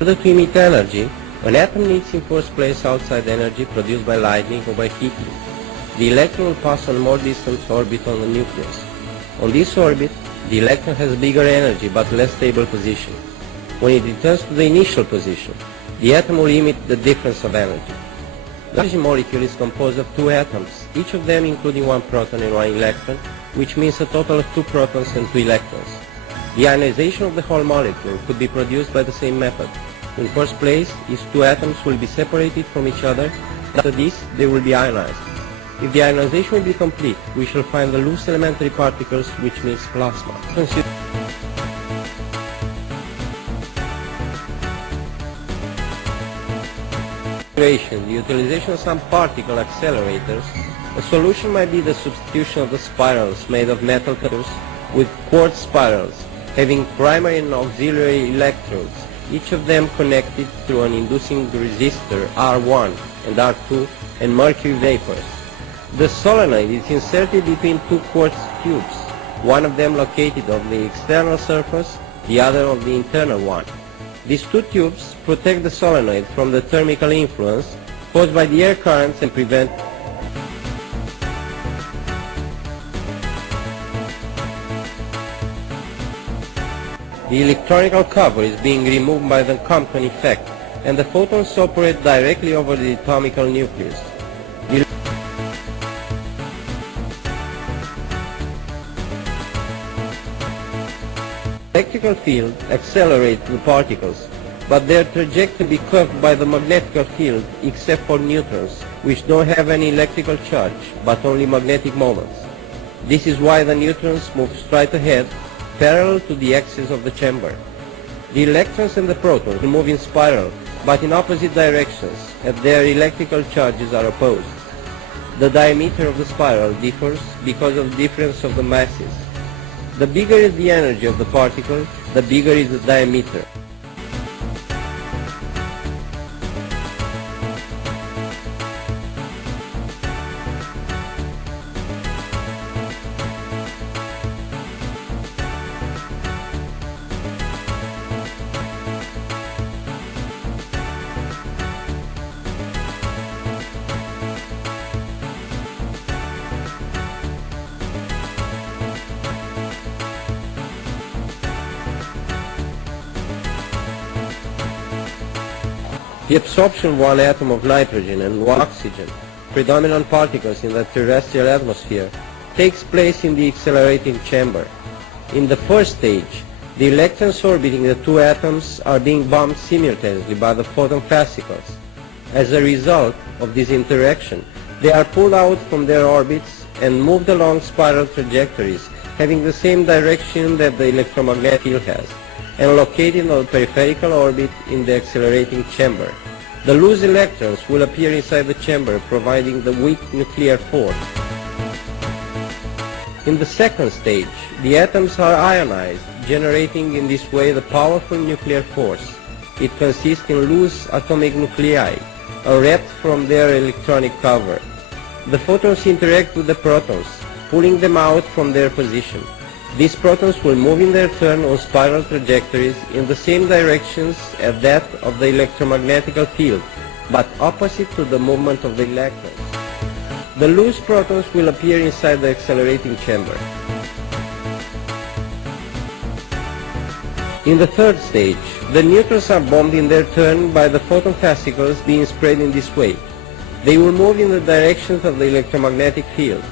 In order to emit energy, an atom needs in first place outside energy produced by lightning or by heating. The electron will pass on a more distant orbit on the nucleus. On this orbit, the electron has bigger energy but less stable position. When it returns to the initial position, the atom will emit the difference of energy. The energy molecule is composed of two atoms, each of them including one proton and one electron, which means a total of 2 protons and 2 electrons. The ionization of the whole molecule could be produced by the same method. In first place, these two atoms will be separated from each other. After this, they will be ionized. If the ionization will be complete, we shall find the loose elementary particles, which means plasma. The utilization of some particle accelerators, a solution might be the substitution of the spirals made of metal tubes with quartz spirals having primary and auxiliary electrodes, each of them connected through an inducing resistor R1 and R2 and mercury vapors. The solenoid is inserted between two quartz tubes, one of them located on the external surface, the other on the internal one. These two tubes protect the solenoid from the thermal influence caused by the air currents and prevent the electronical cover is being removed by the Compton effect, and the photons operate directly over the atomic nucleus. The electrical field accelerates the particles, but their trajectory be curved by the magnetic field except for neutrons, which don't have any electrical charge, but only magnetic moments. This is why the neutrons move straight ahead, parallel to the axis of the chamber. The electrons and the protons move in spiral, but in opposite directions, as their electrical charges are opposed. The diameter of the spiral differs because of the difference of the masses. The bigger is the energy of the particle, the bigger is the diameter. The absorption of one atom of nitrogen and one oxygen, predominant particles in the terrestrial atmosphere, takes place in the accelerating chamber. In the first stage, the electrons orbiting the two atoms are being bumped simultaneously by the photon fascicles. As a result of this interaction, they are pulled out from their orbits and moved along spiral trajectories having the same direction that the electromagnetic field has, and located on the peripheral orbit in the accelerating chamber. The loose electrons will appear inside the chamber, providing the weak nuclear force. In the second stage, the atoms are ionized, generating in this way the powerful nuclear force. It consists in loose atomic nuclei, reft from their electronic cover. The photons interact with the protons, pulling them out from their position. These protons will move in their turn on spiral trajectories in the same directions as that of the electromagnetic field, but opposite to the movement of the electrons. The loose protons will appear inside the accelerating chamber. In the third stage, the neutrons are bombed in their turn by the photon fascicles being spread in this way. They will move in the directions of the electromagnetic field.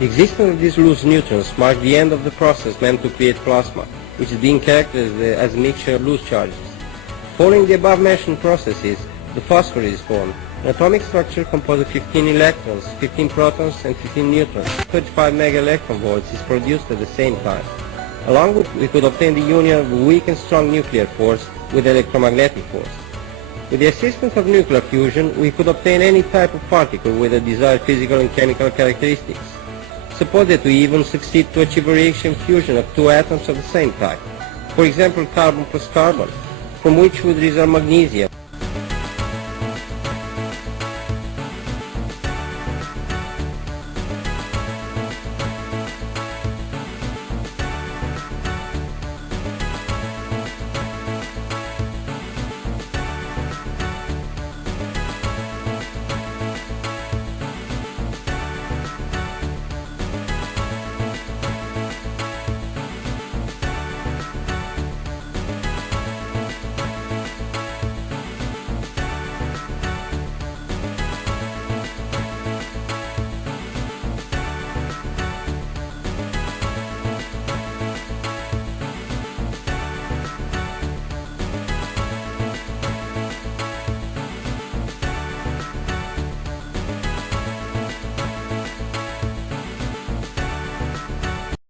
The existence of these loose neutrons marks the end of the process meant to create plasma, which is being characterized as a mixture of loose charges. Following the above-mentioned processes, the phosphor is formed, an atomic structure composed of 15 electrons, 15 protons, and 15 neutrons. 35 megaelectronvolts is produced at the same time. Along with, we could obtain the union of a weak and strong nuclear force with electromagnetic force. With the assistance of nuclear fusion, we could obtain any type of particle with the desired physical and chemical characteristics. Suppose that we even succeed to achieve a reaction fusion of two atoms of the same type, for example carbon plus carbon, from which would result magnesium.